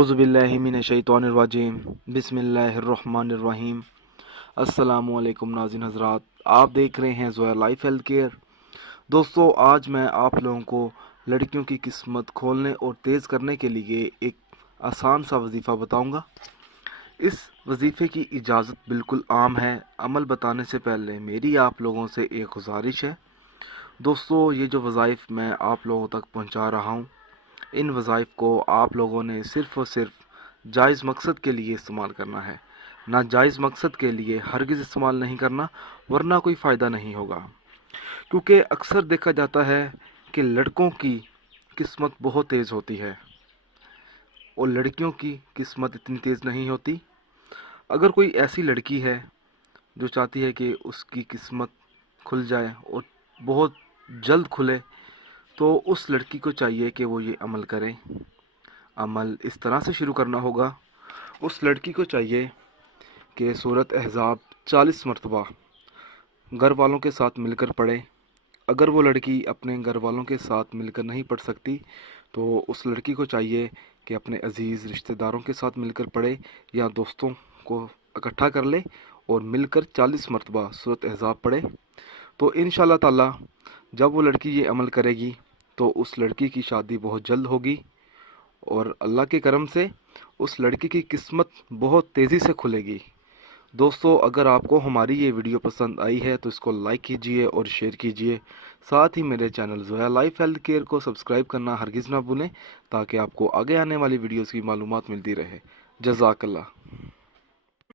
اعوذ باللہ من الشیطان الرجیم بسم اللہ الرحمن الرحیم۔ السلام علیکم ناظرین حضرات، آپ دیکھ رہے ہیں زویا لائف ہیلتھ کیئر۔ دوستو، آج میں آپ لوگوں کو لڑکیوں کی قسمت کھولنے اور تیز کرنے کے لیے ایک آسان سا وظیفہ بتاؤں گا۔ اس وظیفے کی اجازت بالکل عام ہے۔ عمل بتانے سے پہلے میری آپ لوگوں سے ایک گزارش ہے۔ دوستو، یہ جو وظائف میں آپ لوگوں تک پہنچا رہا ہوں، ان وظائف کو آپ لوگوں نے صرف اور صرف جائز مقصد کے لیے استعمال کرنا ہے، ناجائز مقصد کے لیے ہرگز استعمال نہیں کرنا، ورنہ کوئی فائدہ نہیں ہوگا۔ کیونکہ اکثر دیکھا جاتا ہے کہ لڑکوں کی قسمت بہت تیز ہوتی ہے اور لڑکیوں کی قسمت اتنی تیز نہیں ہوتی۔ اگر کوئی ایسی لڑکی ہے جو چاہتی ہے کہ اس کی قسمت کھل جائے اور بہت جلد کھلے، تو اس لڑکی کو چاہیے کہ وہ یہ عمل کرے۔ عمل اس طرح سے شروع کرنا ہوگا۔ اس لڑکی کو چاہیے کہ سورۃ احزاب 40 مرتبہ گھر والوں کے ساتھ مل کر پڑھے۔ اگر وہ لڑکی اپنے گھر والوں کے ساتھ مل کر نہیں پڑھ سکتی تو اس لڑکی کو چاہیے کہ اپنے عزیز رشتہ داروں کے ساتھ مل کر پڑھے یا دوستوں کو اکٹھا کر لے اور مل کر 40 مرتبہ سورۃ احزاب پڑھے۔ تو انشاءاللہ تعالی جب وہ لڑکی یہ عمل کرے گی تو اس لڑکی کی شادی بہت جلد ہوگی اور اللہ کے کرم سے اس لڑکی کی قسمت بہت تیزی سے کھلے گی۔ دوستو، اگر آپ کو ہماری یہ ویڈیو پسند آئی ہے تو اس کو لائک کیجئے اور شیئر کیجئے۔ ساتھ ہی میرے channel Zoya life health care کو سبسکرائب کرنا ہرگز نہ بھولیں، تاکہ آپ کو آگے آنے والی ویڈیوز کی معلومات ملتی رہے۔ جزاک اللہ۔